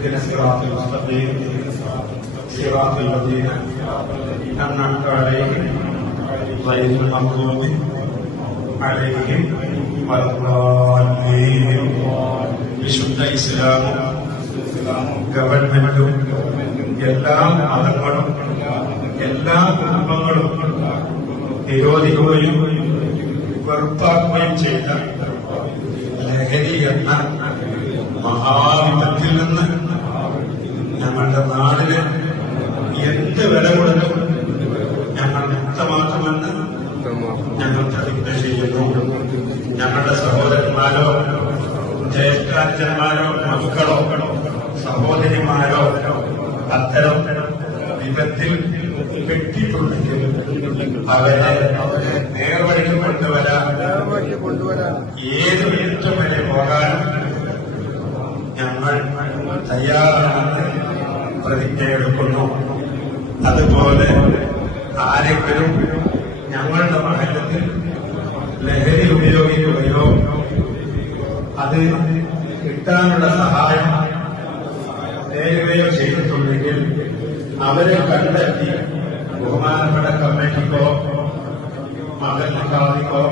اهدنا الصراط المستقيم صراط الذين أنعمت عليهم غير المغضوب عليهم ولا الضالين വിശുദ്ധ ഇസ്ലാമും ഗവൺമെന്റും എല്ലാ മതങ്ങളും എല്ലാ കുടുംബങ്ങളും നിരോധിക്കുകയും വെറുപ്പാക്കുകയും ചെയ്ത ലഹരി എന്ന മഹാവിപത്തിൽ നിന്ന് ഞങ്ങളുടെ നാടിന് എന്ത് വില കൊടുക്കും ഞങ്ങൾ മുക്തമാക്കുമെന്ന് ഞങ്ങൾ പ്രതിജ്ഞ ചെയ്യുന്നു. ഞങ്ങളുടെ സഹോദരന്മാരോ ജ്യേഷ്ഠാച്ചന്മാരോ മക്കളോ സഹോദരിമാരോ അത്തരം വിപത്തിൽ പെട്ടിട്ടുണ്ടെങ്കിൽ അവരെ അവരെ നേർവഴിയിൽ കൊണ്ടുവരാൻ ഏത് വീട്ടും വരെ പോകാൻ? ഞങ്ങൾ തയ്യാറാണെന്ന് പ്രതിജ്ഞയെടുക്കുന്നു. അതുപോലെ ആരെങ്കിലും ഞങ്ങളുടെ മഹലത്തിൽ ലഹരി ഉപയോഗിക്കുകയോ അത് കിട്ടാനുള്ള സഹായം തേടുകയോ ചെയ്തിട്ടുണ്ടെങ്കിൽ അവരെ കണ്ടെത്തി ബഹുമാനപ്പെട്ട കമ്മിറ്റിക്കോ മകന് കാണിക്കോ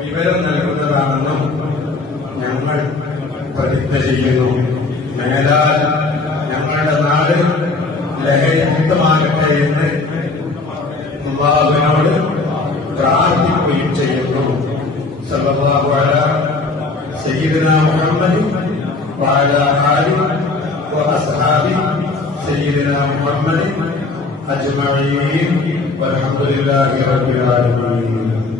വിവരം നൽകുന്നതാണെന്നും ഞങ്ങൾ പ്രതിജ്ഞ ചെയ്യുന്നു. മേലാൽ ഞങ്ങളുടെ നാട് ലഹരിമുക്തമാകട്ടെ എന്ന് അള്ളാഹുവിനോട് പ്രാർത്ഥിക്കുകയും ചെയ്യുന്നു. സല്ലാഹു അല സയ്യിദന മുഹമ്മദ് വാല ആലി വഅസ്ഹാബി സയ്യിദന മുഹമ്മദ് അജ്മഈൻ വൽഹംദുലില്ലാഹി റബ്ബിൽ ആലമീൻ.